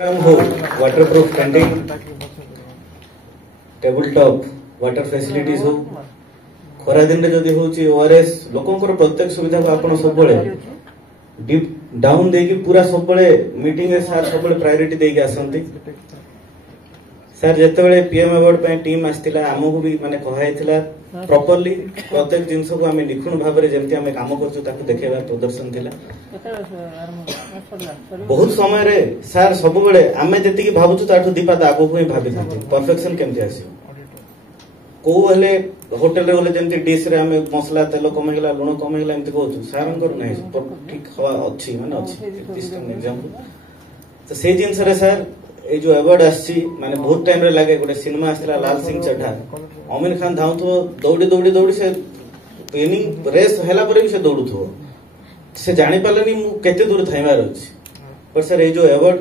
हो water proof canteen table top water facilities हो खरा दिन रे जदी होची ओआरएस लोकंकर प्रत्येक सुविधा को आपण सब बळे डीप डाउन देकी पूरा सब बळे मीटिंग रे सार सब बळे प्रायोरिटी देकी आसंती सर जेते बळे पीएम अवार्ड पे टीम आस्तिला हमहु भी माने कहाइथिला प्रॉपर्ली प्रत्येक जिंस को हमें निखुण भाव रे जेंति हमें काम करछु ताकू देखेबा प्रदर्शन थिला बहुत समय रे सर सब बळे हमें जेति की भाबुछु ताठू दीपा आगो को ही भाबी थांती परफेक्शन केमति आसी को हेले होटल रे होले जेंति डिश रे हमें मसला तेल कम गेला लुण कम गेला एमति कहू सारंकर नै ठीक हवा अच्छी माने अच्छी सिस्टम एग्जांपल तो से जिंस रे सर ए जो अवार्ड आसी माने बहुत टाइम रे लागे गोटे सिनेमा आस्तिला लाल सिंह चड्ढा अमीर खान धाउथो दौड़ी दौड़ी दौड़ी से ट्रेनिंग रेस हैला पर भी से दौड़ुथो से जानि पालनी मु केते दूर थाइमार अछि पर सर ए जो अवार्ड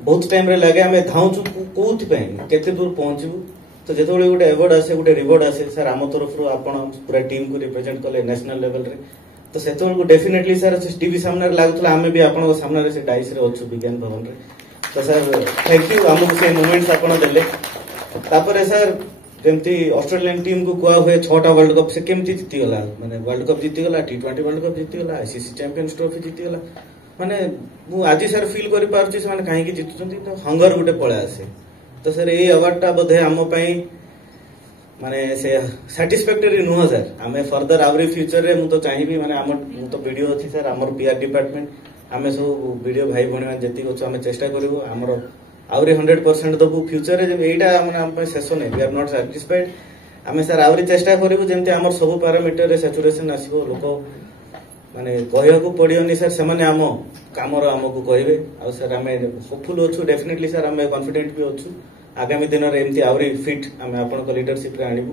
बहुत टाइम रे लागे हमें धाउछु कोथि पे केते दूर पहुंचबु तो जेतोले गोटे अवार्ड आसे गोटे रिवॉर्ड आसे सर आम तरफ रो आपण पूरा टीम को रिप्रेजेंट कले नेशनल लेवल रे तो सेतोल को डेफिनेटली सर टीवी सामने लागुतला हमें भी आपण सामने रे से डाइस रे अछु विज्ञान भवन रे तो सर थैंक यू हमको से मोमेंट्स आपण देले तापरे सर केमती ऑस्ट्रेलियन टीम को कुआ हुए 6टा वर्ल्ड कप से केमती जीती गला माने वर्ल्ड कप जीती गला टी20 वर्ल्ड कप जीती गला आईसीसी चैंपियंस ट्रॉफी जीती गला माने मु आज सर फील करि पारछि से माने काहे की जीतुचंती तो हंगर गुटे पळे आसे तो सर ए अवार्ड टा बोधे हम पई माने से सैटिस्फैक्टरी नुह सर हमें फर्दर आवरी फ्यूचर रे मु तो चाहिबी माने हम मु तो वीडियो अछि सर हमर पीआर डिपार्टमेंट आमे सब वीडियो भाई भणी जेति को हमें चेष्टा करिवो हमर आवरी 100% दबु फ्यूचर रे जब एटा माने हम पे सेशन नै वी आर नॉट सैटिस्फाइड हमें सर आवरी चेष्टा करिवो जेंति हमर सब पैरामीटर रे सैचुरेशन आसीबो लोक माने कहया को पडियोनी सर से माने हम कामर हमकु कहबे आ सर हमें होपफुल होछु डेफिनेटली सर हमें कॉन्फिडेंट भी होछु आगामी दिन रे एमति आवरी फिट हमें आपन को लीडरशिप रे आनिबु।